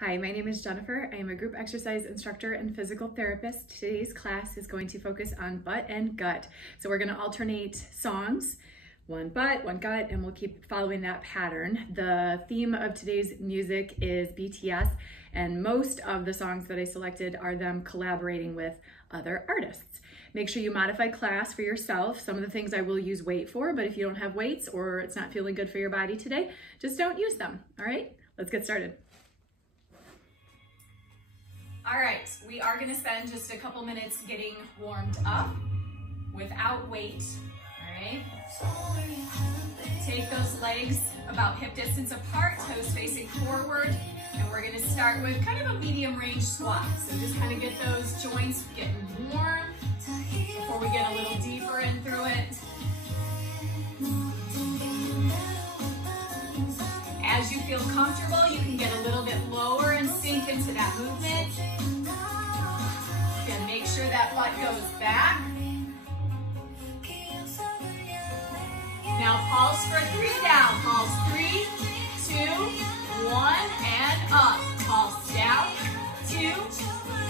Hi, my name is Jennifer. I am a group exercise instructor and physical therapist. Today's class is going to focus on butt and gut. So we're going to alternate songs, one butt, one gut, and we'll keep following that pattern. The theme of today's music is BTS, and most of the songs that I selected are them collaborating with other artists. Make sure you modify class for yourself. Some of the things I will use weight for, but if you don't have weights or it's not feeling good for your body today, just don't use them. All right, let's get started. All right, we are gonna spend just a couple minutes getting warmed up without weight, all right? Take those legs about hip distance apart, toes facing forward, and we're gonna start with kind of a medium range squat. So just kind of get those joints getting warm before we get a little deeper in through it. As you feel comfortable, you can get a little bit lower and sink into that movement. Again, make sure that butt goes back. Now pulse for 3 down. Pulse 3, 2, 1, and up. Pulse down, 2,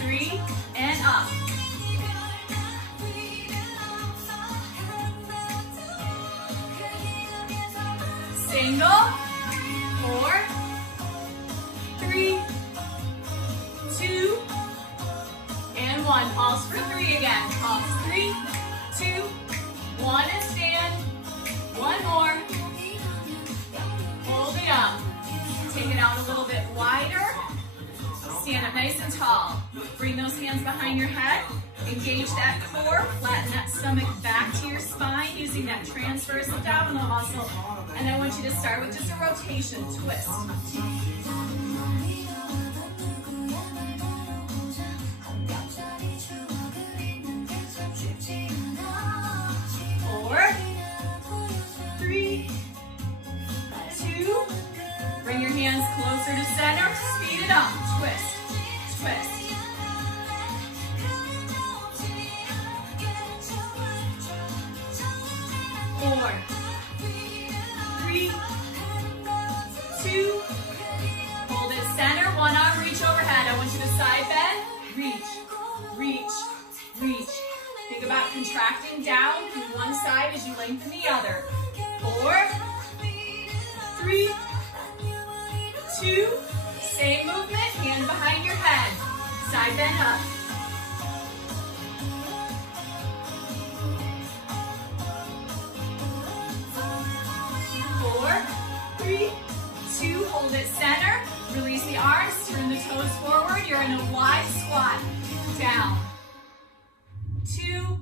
3, and up. Single. 4, 3, 2, and 1. Pulse for 3 again. Pulse 3, 2, 1, and stand. One more. Hold it up. Take it out a little bit wider. Stand up nice and tall. Bring those hands behind your head. Engage that core. Flatten that stomach back to your spine using that transverse abdominal muscle. And I want you to start with just a rotation twist. 4, 3, 2. Bring your hands closer to center. Speed it up. Twist, twist. 4, 3, 2, hold it center, one arm reach overhead. I want you to side bend, reach, reach, reach. Think about contracting down through one side as you lengthen the other. 4, 3, 2, same movement, hand behind your head, side bend up. 4, 3, 2, hold it center, release the arms, turn the toes forward, you're in a wide squat, down, 2,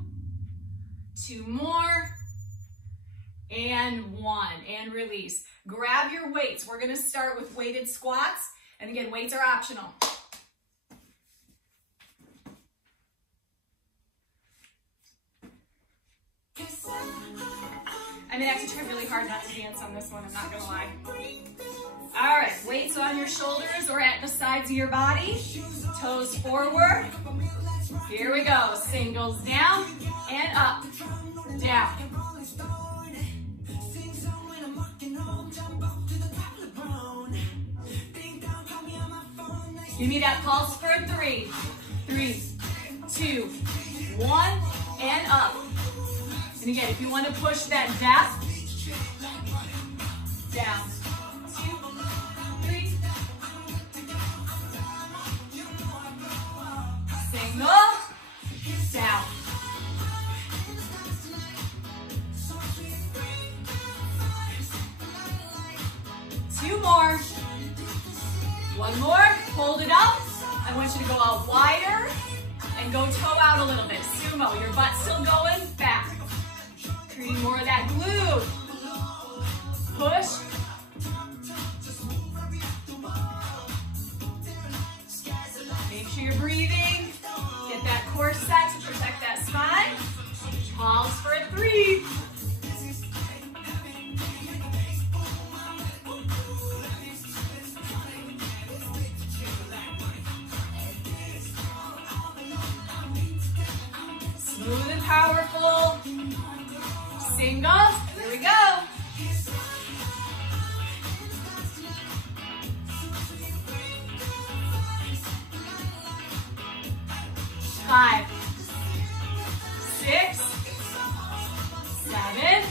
2 more, and 1, and release. Grab your weights, we're gonna start with weighted squats, and again, weights are optional. I'm gonna have to try really hard not to dance on this one, I'm not gonna lie. All right, weights on your shoulders or at the sides of your body. Toes forward. Here we go. Singles down and up. Down. Give me that pulse for 3, 3, 2, 1, and up. And again, if you want to push that depth, down, 2, 3, single, down. 2 more, 1 more, hold it up. I want you to go out wider and go toe out a little bit. Sumo, your butt's still going back. Creating more of that glute. Push. Make sure you're breathing. Get that core set to protect that spine. Pulse for 3. Smooth and powerful. Single, here we go. 5, 6, 7.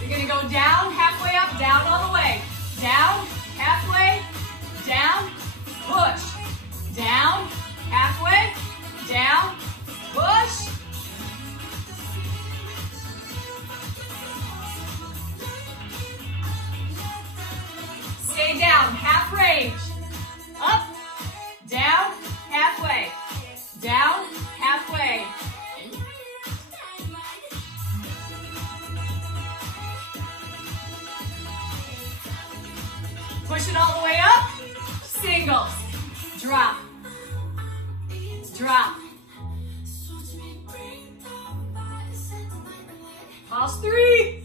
You're gonna go down, halfway up, down all the way. Down, halfway, down, push. Down, halfway, down, push. Stay down, half range. Up, down, halfway. Down, halfway. Push it all the way up. Singles. Drop. Drop. Pulse 3.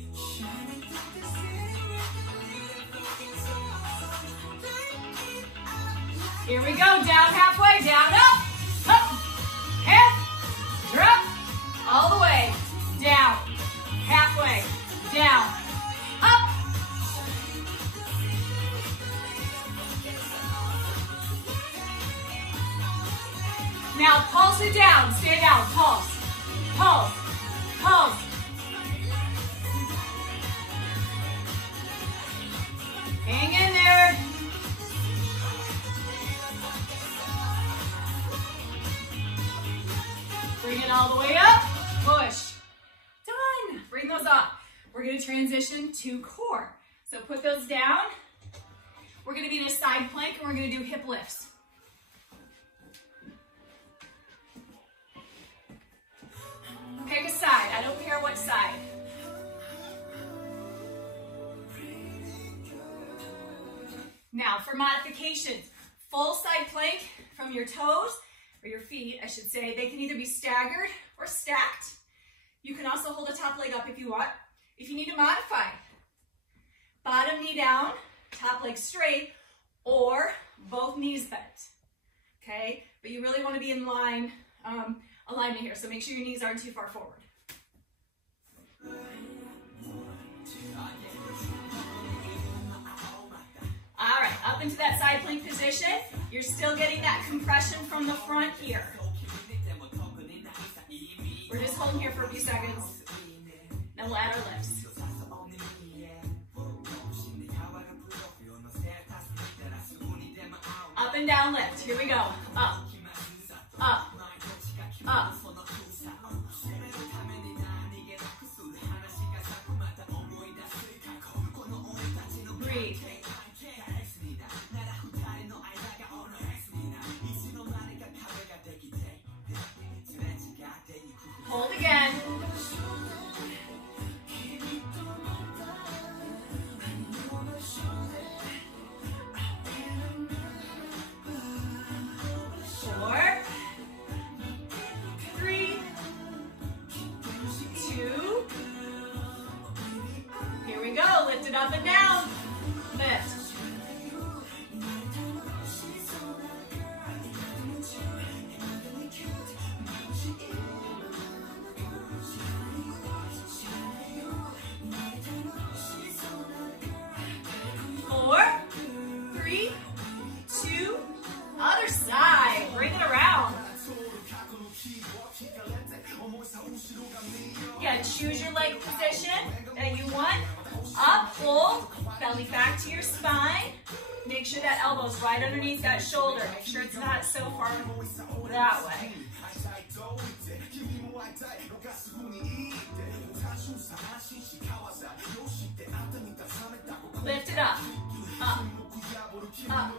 Here we go, down halfway, down, up, half, drop, all the way, down, halfway, down, up. Now pulse it down, stay down, pulse, pulse, pulse. Hang in there. Bring it all the way up, push. Done. Bring those up. We're going to transition to core. So put those down. We're going to be in a side plank and we're going to do hip lifts. Pick a side. I don't care what side. Now for modifications, full side plank from your toes, or your feet, I should say. They can either be staggered or stacked. You can also hold the top leg up if you want. If you need to modify, bottom knee down, top leg straight, or both knees bent, okay? But you really want to be in line, alignment here, so make sure your knees aren't too far forward. All right, up into that side plank position. You're still getting that compression from the front here. We're just holding here for a few seconds. Then we'll add our lifts. Up and down lift. Here we go. Up, up, up. Breathe. Hold again. 4, 3, 2. Here we go. Lift it up and down. Lift. Choose your leg position that you want. Up, pull, belly back to your spine. Make sure that elbow's right underneath that shoulder. Make sure it's not so far that way. Lift it up, up, up.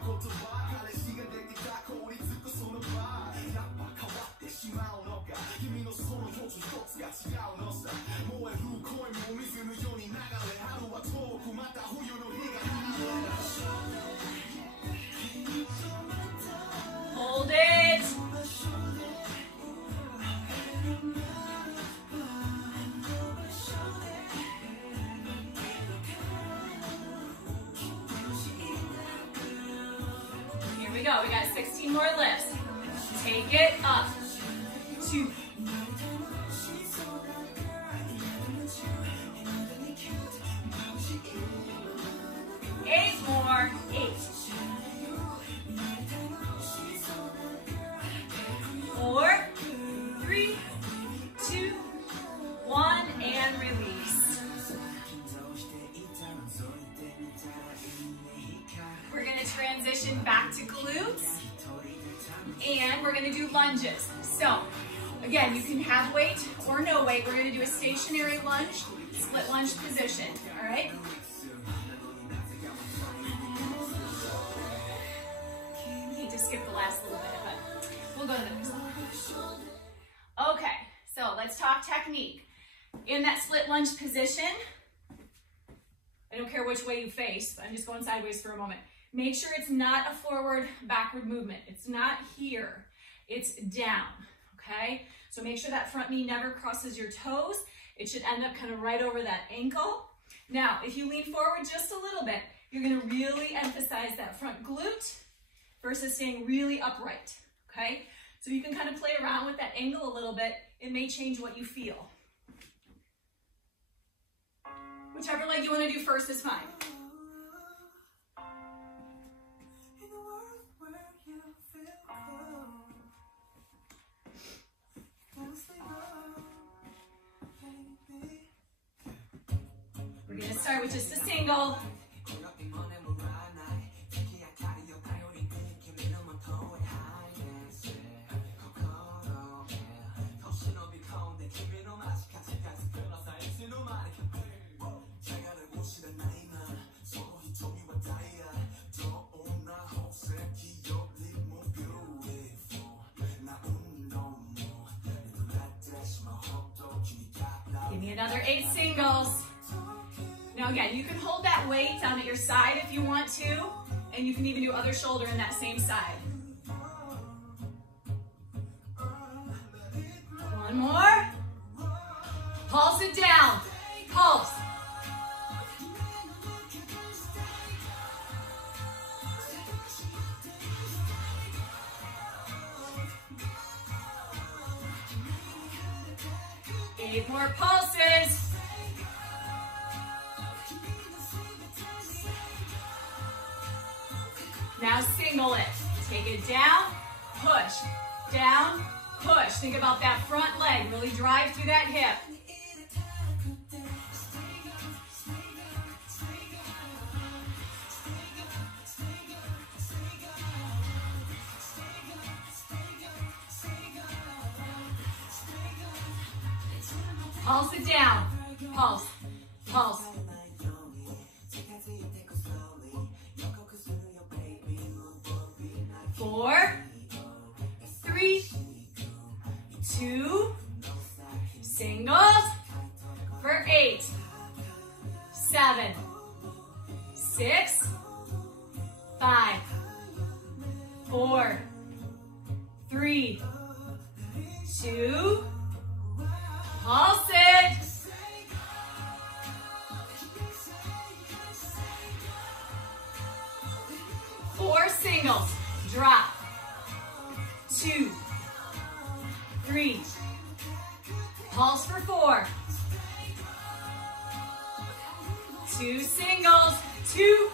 Hold it. Here we go. We got 16 more lifts. Take it up. 2. 8 more. 8. 4, back to glutes. And we're gonna do lunges. So, again, you can have weight or no weight. We're gonna do a stationary lunge, split lunge position, all right? I hate to skip the last little bit, but we'll go to the next one. Okay, so let's talk technique. In that split lunge position, I don't care which way you face, but I'm just going sideways for a moment. Make sure it's not a forward, backward movement. It's not here, it's down, okay? So make sure that front knee never crosses your toes. It should end up kind of right over that ankle. Now, if you lean forward just a little bit, you're gonna really emphasize that front glute versus staying really upright, okay? So you can kind of play around with that angle a little bit. It may change what you feel. Whichever leg you wanna do first is fine. We're gonna start with just a single. Give me another 8 singles. Now again, you can hold that weight down at your side if you want to, and you can even do other shoulder in that same side. One more. Pulse it down. Pulse. Eight more pulses. Now single it. Take it down, push, down, push. Think about that front leg. Really drive through that hip. Pulse it down. Pulse, pulse. Four, 3, 2, singles for 8, 7, 6, 5, 4, 3, 2, pulse it. Four singles. Drop. 2, 3. Pulse for 4. 2 singles. 2.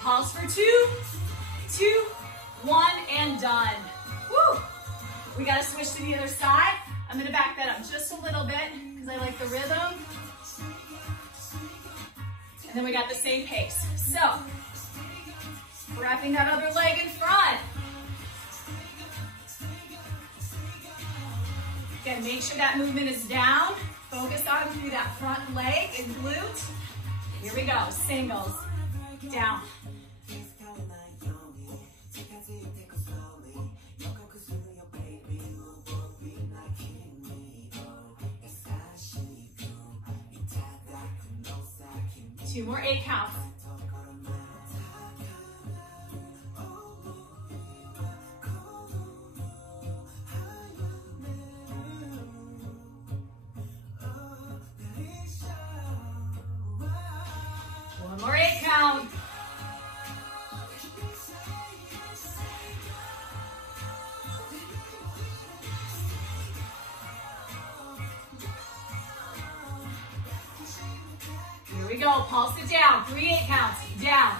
Pulse for 2. 2. 1 and done. Woo! We gotta switch to the other side. I'm gonna back that up just a little bit because I like the rhythm. And then we got the same pace. So, wrapping that other leg in front. Again, make sure that movement is down. Focus on through that front leg and glute. Here we go, singles, down. Two more 8 counts. One more 8 count. Here we go, pulse it down, 3 8 counts, down.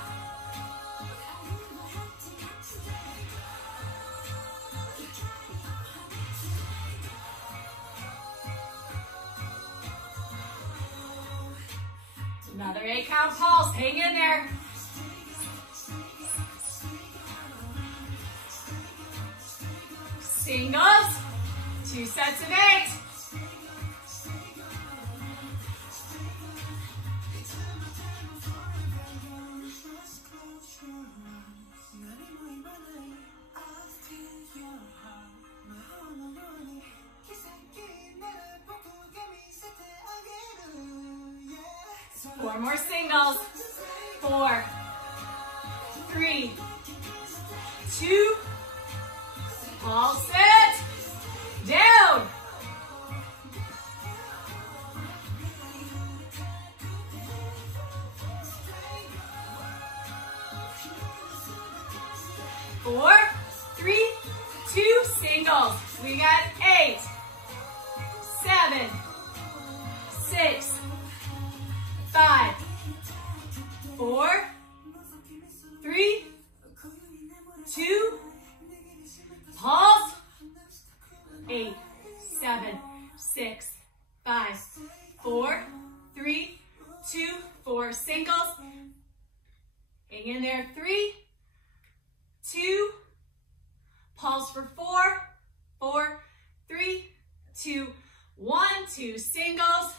Another 8 count pulse, hang in there. singles, 2 sets of 8. Four more singles. 4, 3, 2, all set, down. Four, 3, 2, singles. We got 8, 7, 6, 5, 4, 3, 2, pause, 8, 7, 6, 5, 4, 3, 2, 4 singles. Hang in there, 3, 2, pause for 4, 4, 3, 2, 1, 2 singles,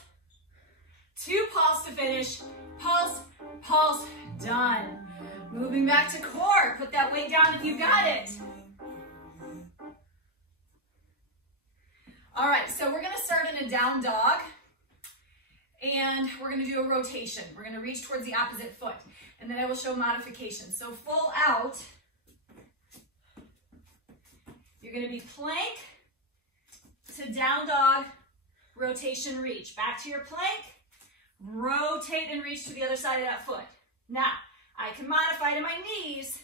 2 pause to finish, pause, pause, done. Moving back to core, put that weight down if you got it. All right, so we're gonna start in a down dog, and we're gonna do a rotation. We're gonna reach towards the opposite foot, and then I will show modifications. So full out, you're gonna be plank to down dog, rotation, reach. Back to your plank, rotate and reach to the other side of that foot. Now, I can modify to my knees.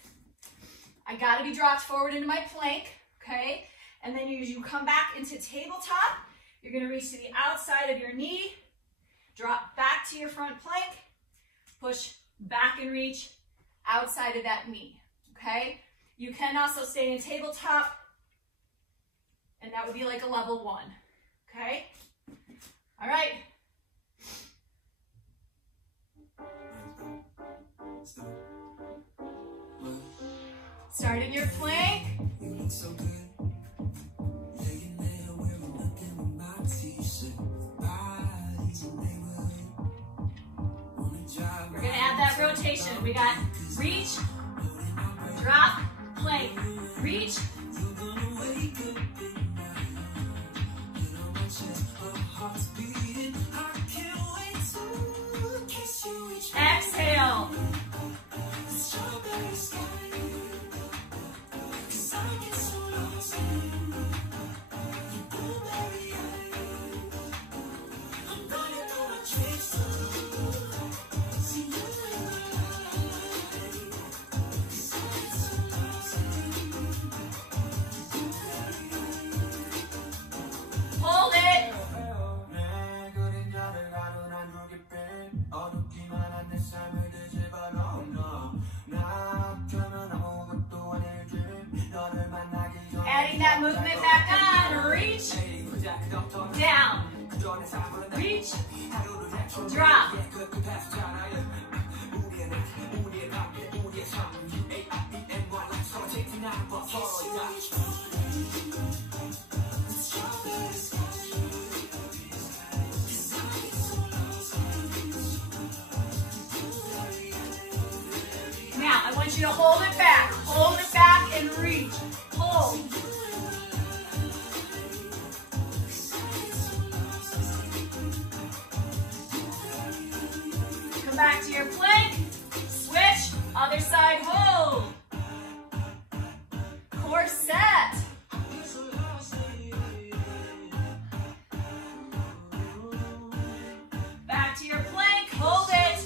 I gotta be dropped forward into my plank, okay? And then as you come back into tabletop, you're gonna reach to the outside of your knee, drop back to your front plank, push back and reach outside of that knee, okay? You can also stay in tabletop, and that would be like a level 1, okay? All right. Start in your plank. We're gonna add that rotation. We got reach, drop, plank, reach. Exhale. Hold it. Adding that movement back on. Reach, down, reach, drop. Now, I want you to hold it back and reach. Hold. Come back to your plank. Switch. Other side, hold. Core set. Back to your plank. Hold it.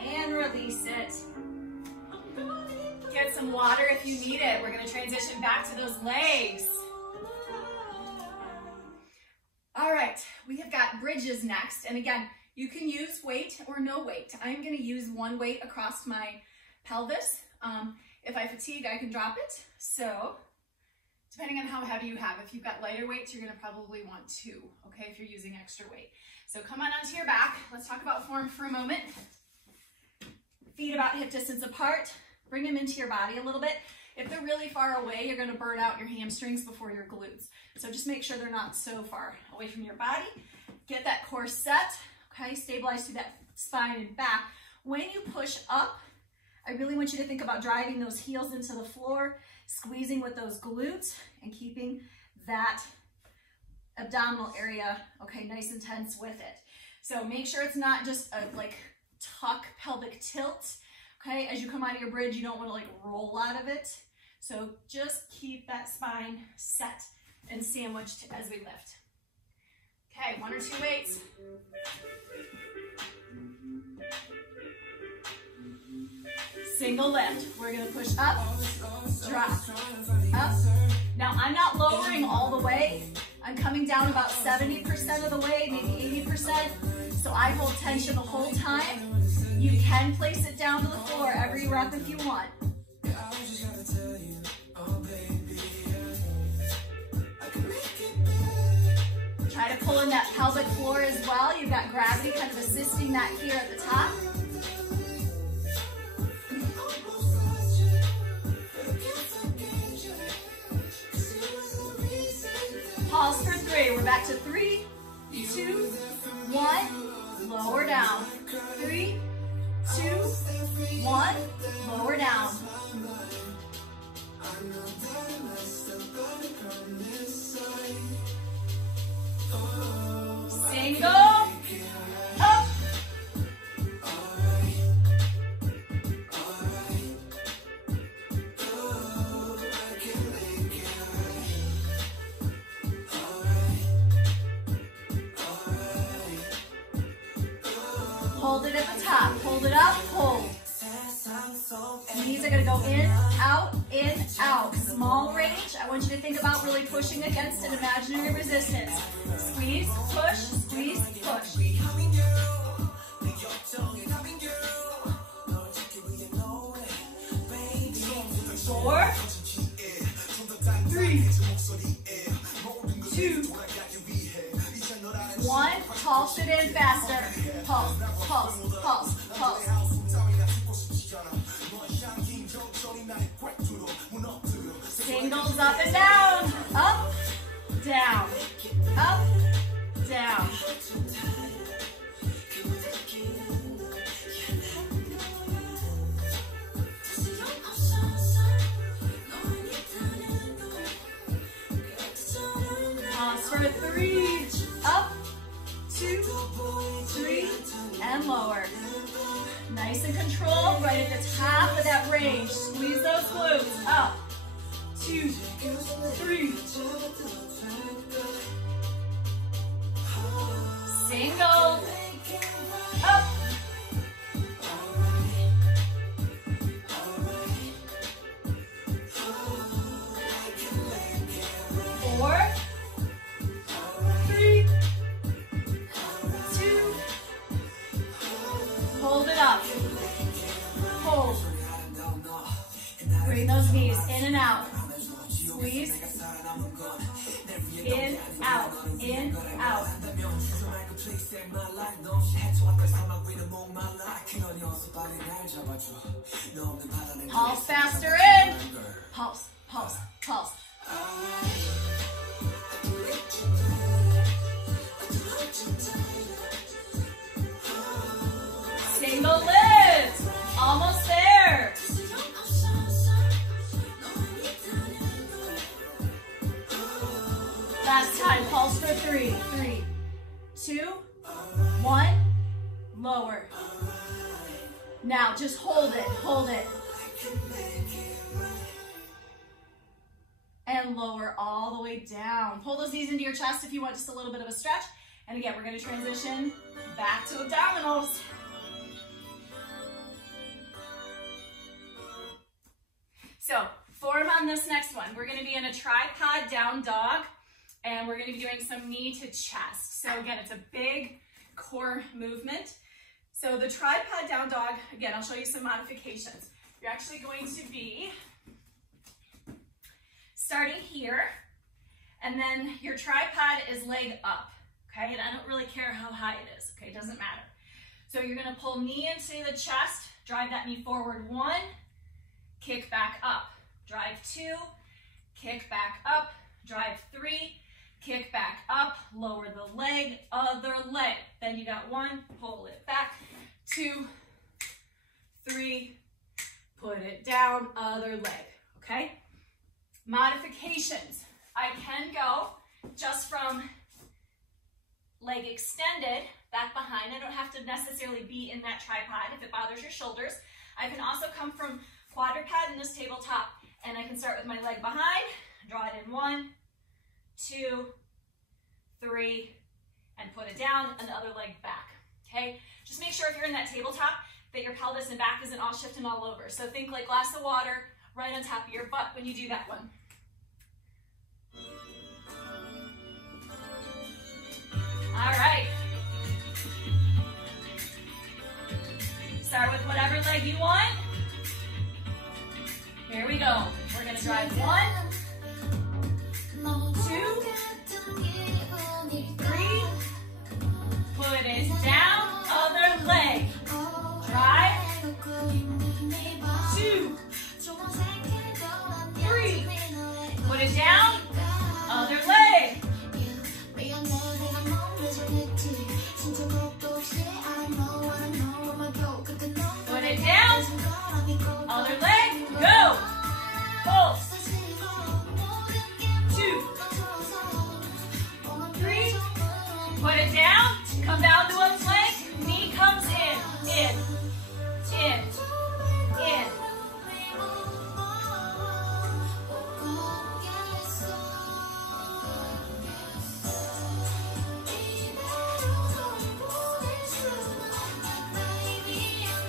And release it. Get some water if you need it. We're going to transition back to those legs. All right, we have got bridges next. And again, you can use weight or no weight. I'm going to use one weight across my pelvis. If I fatigue, I can drop it. So depending on how heavy you have. If you've got lighter weights, you're gonna probably want 2, okay, if you're using extra weight. So come on onto your back. Let's talk about form for a moment. Feet about hip distance apart. Bring them into your body a little bit. If they're really far away, you're gonna burn out your hamstrings before your glutes. So just make sure they're not so far away from your body. Get that core set, okay? Stabilize through that spine and back. When you push up, I really want you to think about driving those heels into the floor, squeezing with those glutes, and keeping that abdominal area, okay, nice and tense with it. So make sure it's not just a like tuck pelvic tilt, okay? As you come out of your bridge, you don't want to like roll out of it. So just keep that spine set and sandwiched as we lift. Okay, 1 or 2 weights. Single lift. We're gonna push up, drop, up. Now I'm not lowering all the way. I'm coming down about 70% of the way, maybe 80%. So I hold tension the whole time. You can place it down to the floor every rep if you want. Try to pull in that pelvic floor as well. You've got gravity kind of assisting that here at the top. Pause for 3. We're back to 3, 2, 1. Lower down. 3, 2, 1. Lower down. Single. Up. Hold it at the top. Hold it up. Hold. Knees are going to go in, out. Small range. I want you to think about really pushing against an imaginary resistance. Squeeze, push, squeeze, push. 4, 3, 2, 1. Pulse it in faster. Pulse, pulse, pulse, pulse. Singles up and down. Up, down, up, down. Pause for 3. Up, 2, 3, and lower. Nice and controlled, right at the top of that range. Squeeze those glutes. Up, 2, 3. Single. Up. 4, 3, 2. Hold it up. Hold. Bring those knees in and out. Squeeze. In, out, in, out. Pulse faster in. Pulse, pulse, pulse. Single lift. Almost there. Last time, pulse for 3, 3, 2, 1, lower. Now just hold it, hold it. And lower all the way down. Pull those knees into your chest if you want just a little bit of a stretch. And again, we're gonna transition back to abdominals. So form on this next one. We're gonna be in a tripod down dog. And we're going to be doing some knee to chest. So again, it's a big core movement. So the tripod down dog, again, I'll show you some modifications. You're actually going to be starting here, and then your tripod is leg up, okay? And I don't really care how high it is, okay? It doesn't matter. So you're gonna pull knee into the chest, drive that knee forward 1, kick back up, drive 2, kick back up, drive 3, kick back up, lower the leg, other leg. Then you got 1, pull it back, 2, 3, put it down, other leg, okay? Modifications. I can go just from leg extended, back behind. I don't have to necessarily be in that tripod if it bothers your shoulders. I can also come from quadruped in this tabletop, and I can start with my leg behind, draw it in 1, 2, 3, and put it down, and the other leg back, okay? Just make sure if you're in that tabletop that your pelvis and back isn't all shifting all over. So think like glass of water right on top of your butt when you do that one. All right. Start with whatever leg you want. Here we go. We're gonna drive 1, 2, 3, put it down, other leg. Drive, 2, 3, put it down, other leg. Put it down, other leg, go. Pull. 2, 3, put it down, come down to a plank, knee comes in, in, in.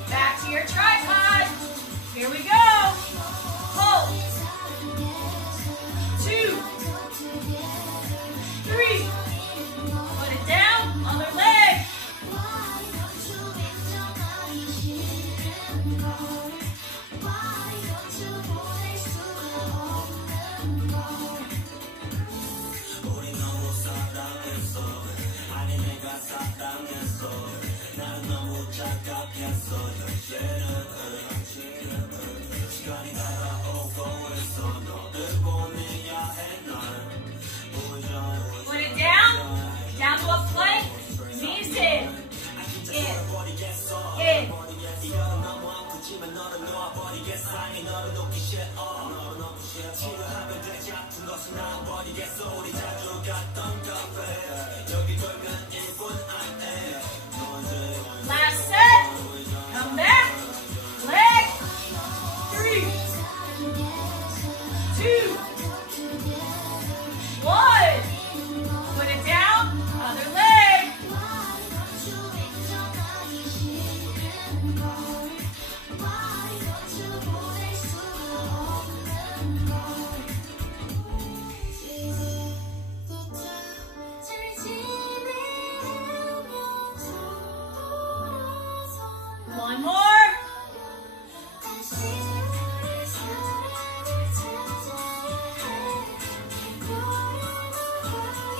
Back to your tripod. Here we go. Pull. 2, 3. Put it down, other leg. Put it down to a plank, knees in, in. Last set, come back, leg, 3, 2, 1. Put it down, other leg. One more.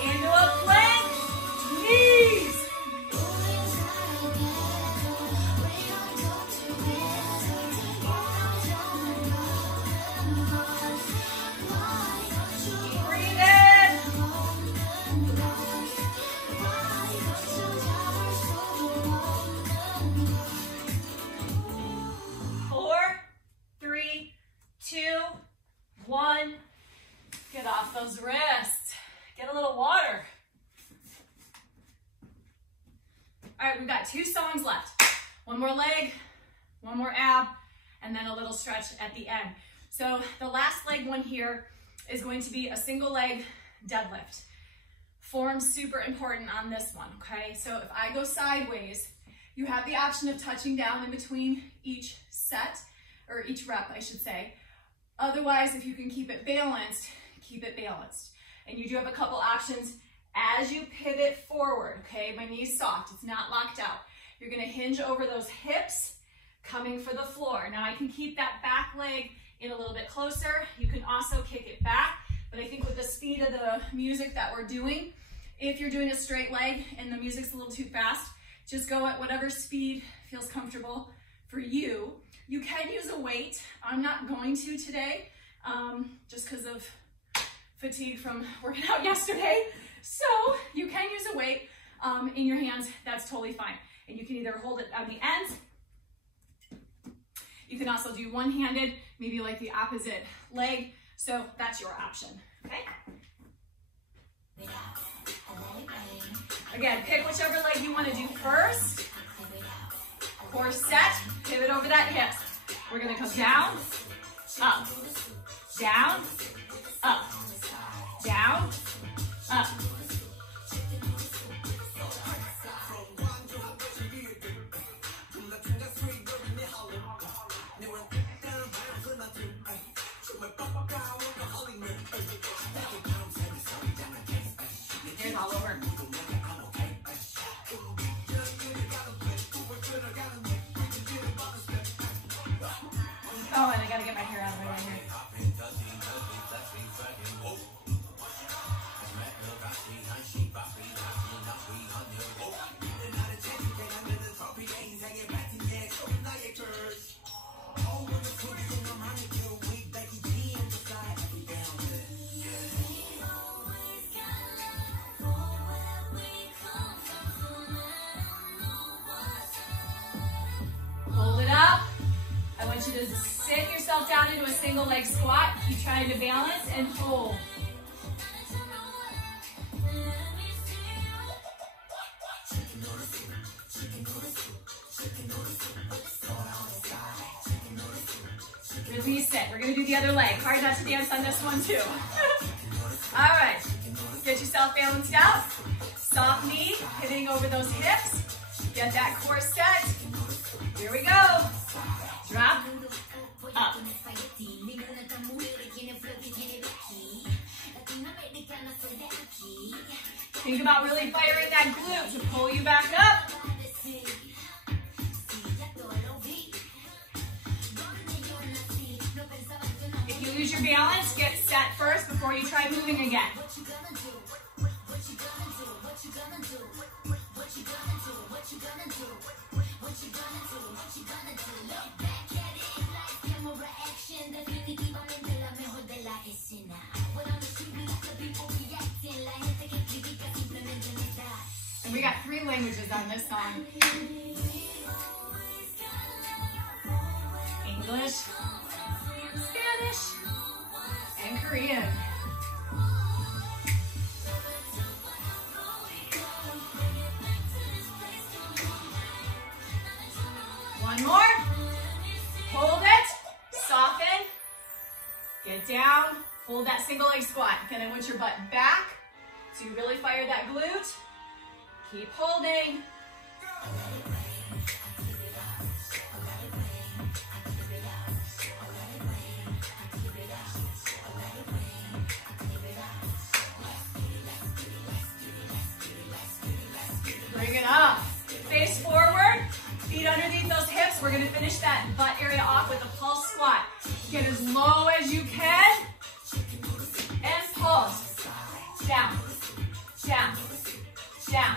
Into a plank, knees. Breathe in. 4, 3, 2, 1. Get off those wrists. Get a little water. All right, we've got 2 songs left. One more leg, one more ab, and then a little stretch at the end. So the last leg one here is going to be a single leg deadlift. Form's super important on this one, okay? So if I go sideways, you have the option of touching down in between each set, or each rep, I should say. Otherwise, if you can keep it balanced, keep it balanced. And you do have a couple options as you pivot forward, okay? My knee's soft, it's not locked out. You're gonna hinge over those hips, coming for the floor. Now I can keep that back leg in a little bit closer. You can also kick it back But I think with the speed of the music that we're doing, if you're doing a straight leg and the music's a little too fast, just go at whatever speed feels comfortable for you. You can use a weight. I'm not going to today, just because of fatigue from working out yesterday. So you can use a weight in your hands. That's totally fine. And you can either hold it on the ends. You can also do one-handed, maybe like the opposite leg. So that's your option, okay? Again, pick whichever leg you want to do first. Core set, pivot over that hip. We're gonna come down, up, down, up, down, up. Here's all over. Oh, and I gotta get my hair out of the way right here. Hold it up. I want you to sit yourself down into a single leg squat. Keep trying to balance and hold. Release it. We're going to do the other leg. Hard not to dance on this one too. All right. Get yourself balanced out. Soft knee, hitting over those hips. Get that core set. Here we go. Drop, up. Think about really firing that glute to pull you back up. If you lose your balance, get set first before you try moving again. And we got 3 languages on this song. English, Spanish, and Korean. One more. Hold it. Soften. Get down. Hold that single leg squat. Then I want your butt back so you really fire that glute. Keep holding. Bring it up. Face forward. Feet underneath those hips. We're going to finish that butt area off with a pulse squat. Get as low as you can. And pulse. Down. Down. Down.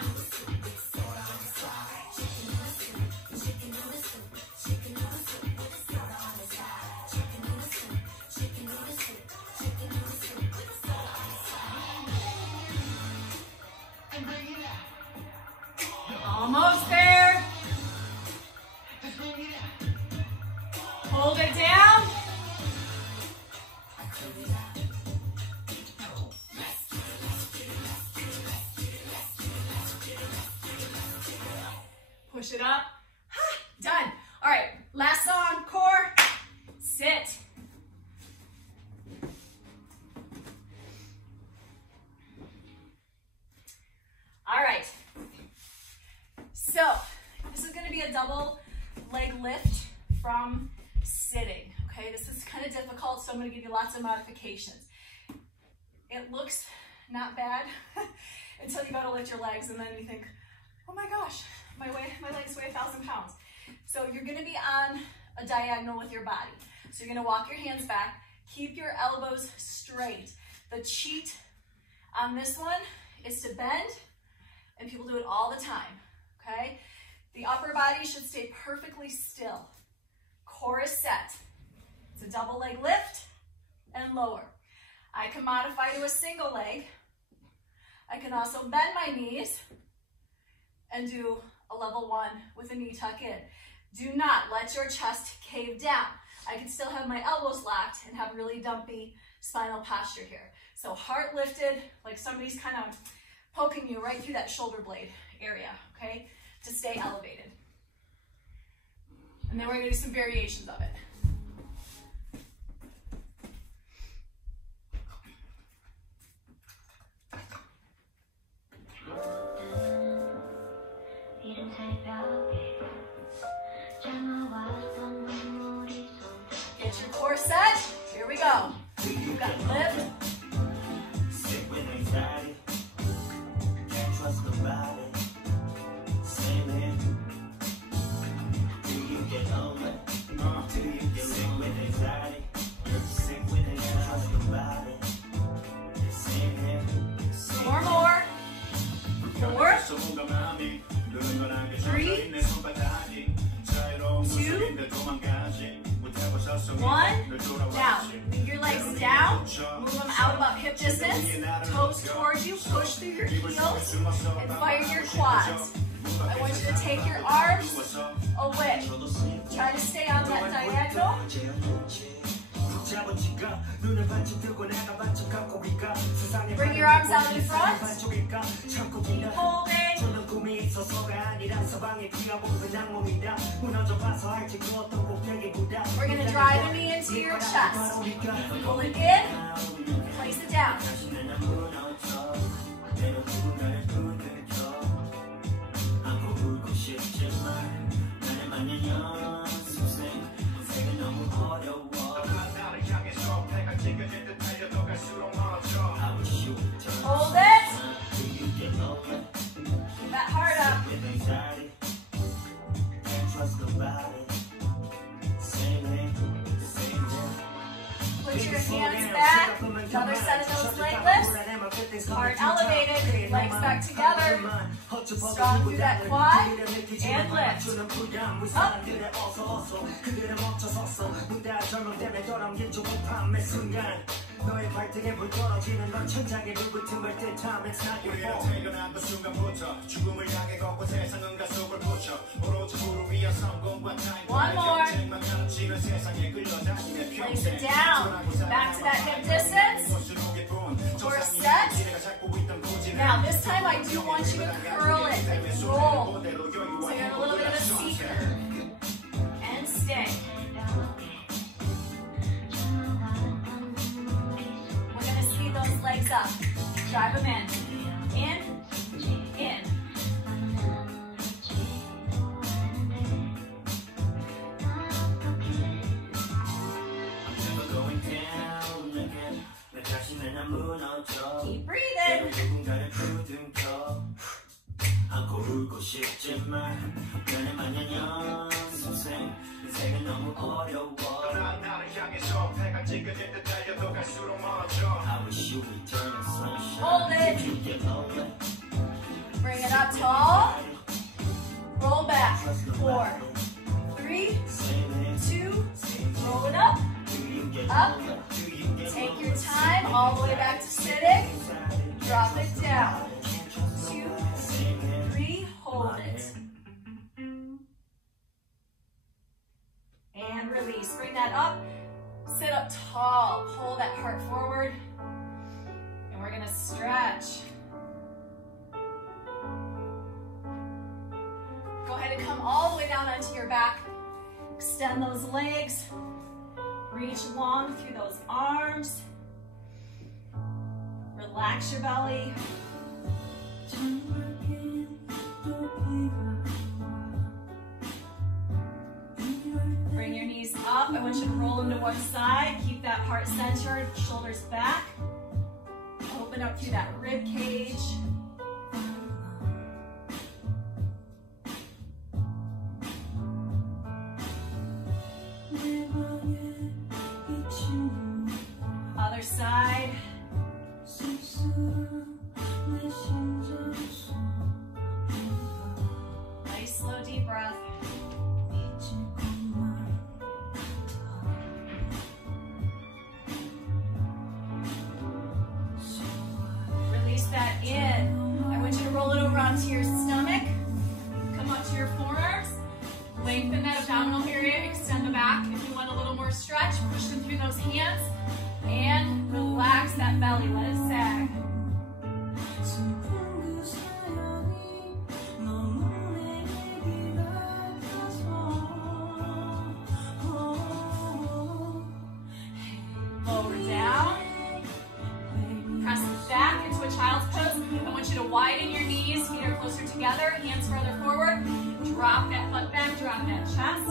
Almost there. Hold it down. Push it up. Done. All right, last song, core, sit. All right. So this is going to be a double leg lift from sitting. Okay, this is kind of difficult, so I'm going to give you lots of modifications. It looks not bad until you go to lift your legs, and then you think, oh my gosh, my legs weigh 1,000 pounds. So you're going to be on a diagonal with your body. So you're going to walk your hands back, keep your elbows straight. The cheat on this one is to bend, and people do it all the time, okay? The upper body should stay perfectly still. Core is set. It's a double leg lift and lower. I can modify to a single leg. I can also bend my knees and do a level 1 with a knee tuck in. Do not let your chest cave down. I can still have my elbows locked and have really dumpy spinal posture here. So heart lifted, like somebody's kind of poking you right through that shoulder blade area, okay? To stay elevated. And then we're gonna do some variations of it. Get your core set. Here we go. You've got lift. Sick with anxiety. Can't trust nobody. Same here. Do you get lonely? Do you get sick with anxiety? Sick with anxiety. Can't trust nobody. Same here. Four more. 4, 3, 2, 1. Down. Move your legs down. Move them out about hip distance. Toes towards you. Push through your heels and fire your quads. I want you to take your arms away. Try to stay on that diagonal. Bring your arms out in front. Keep holding. We're going to drive the knee into your chest. Pull it in. Place it down. Hold it. Keep that heart up. Put your hands back. Another set of those leg lifts. Heart elevated. Legs back together. Strong through that quad. And lift. Up. 너의 발등에 불 떨어지는 건 천장에 불 붙은 걸 뜻함. It's not your fault. 태어난 그 순간부터 죽음을 향해 걷고 세상은 가속을 붙여 오로지 무릎 위에 성공과 타임과 경쟁만 가르치는 세상에 끌려다니는 평생. Place it down. Back to that hip distance. Core set. Now this time I do want you to curl it and roll. So you're in a little bit of a C curve. And stay. Those legs up. Drive them in. In. In. Keep breathing. Hold it. Bring it up tall. Roll back. 4, 3, 2. Roll it up. Up. Take your time all the way back to sitting. Drop it down. 2, 3. Hold it. And release. Bring that up. Sit up tall. Pull that heart forward. And we're going to stretch. Go ahead and come all the way down onto your back. Extend those legs. Reach long through those arms. Relax your belly. Bring your knees up. I want you to roll them to one side. Keep that heart centered, shoulders back. Open up through that rib cage. Other side. onto your stomach. Come up to your forearms. Lengthen that abdominal area, extend the back. If you want a little more stretch, push them through those hands. And relax that belly, let it sag. Lower down. Press back into a child's pose. I want you to widen your knees, feet are closer together, hands further forward. Drop that butt back, drop that chest.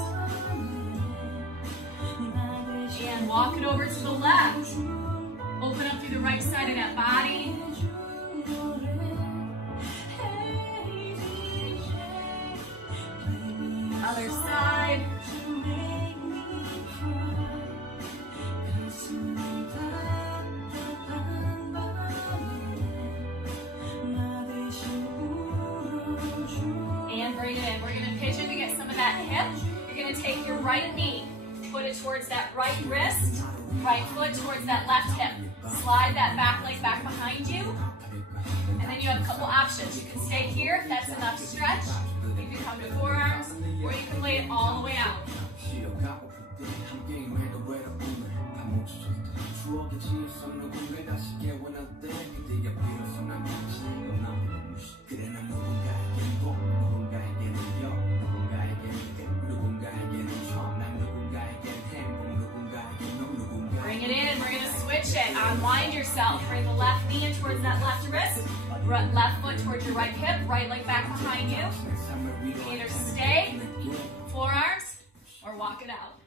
And walk it over to the left. Open up through the right side of that body. Other side. And bring it in. We're going to pigeon to get some of that hip. You're going to take your right knee, put it towards that right wrist, right foot towards that left hip. Slide that back leg back behind you. And then you have a couple options. You can stay here if that's enough stretch. You can come to forearms, or you can lay it all the way out. Bring it in, and we're going to switch it. Unwind yourself. Bring the left knee in towards that left wrist. Left foot towards your right hip. Right leg back behind you. You can either stay, forearms, or walk it out.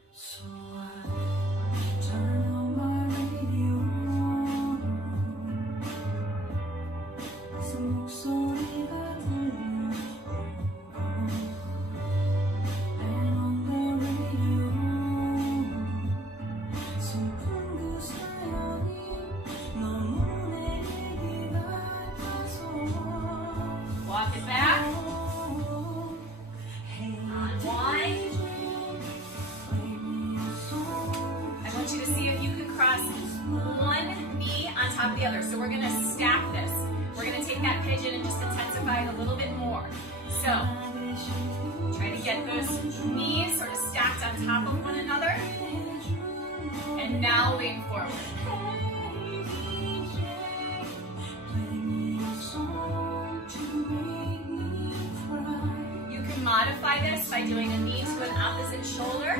Walk it back. Unwind. I want you to see if you can cross one knee on top of the other. So we're going to stack this. We're going to take that pigeon and just intensify it a little bit more. So try to get those knees sort of stacked on top of one another. And now lean forward. You can modify this by doing a knee to an opposite shoulder.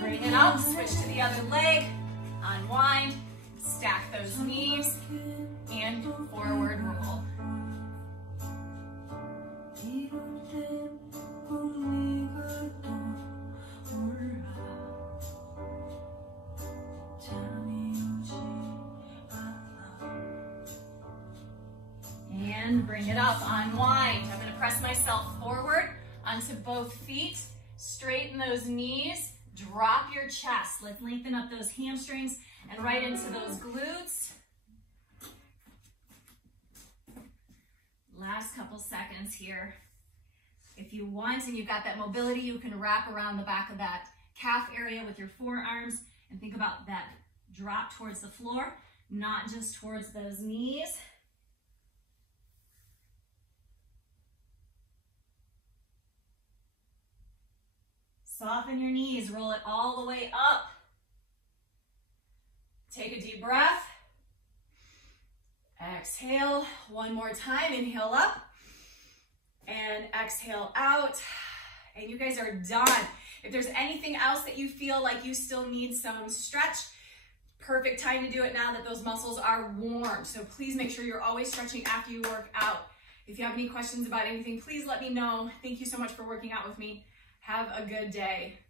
Bring it up, switch to the other leg, unwind, stack those knees, and forward roll. And bring it up, unwind. I'm going to press myself forward onto both feet, straighten those knees, drop your chest. Let's lengthen up those hamstrings and right into those glutes. Last couple seconds here. If you want and you've got that mobility, you can wrap around the back of that calf area with your forearms and think about that drop towards the floor, not just towards those knees. Soften your knees, roll it all the way up. Take a deep breath. Exhale one more time, inhale up and exhale out. And you guys are done. If there's anything else that you feel like you still need some stretch, perfect time to do it now that those muscles are warm. So please make sure you're always stretching after you work out. If you have any questions about anything, please let me know. Thank you so much for working out with me. Have a good day.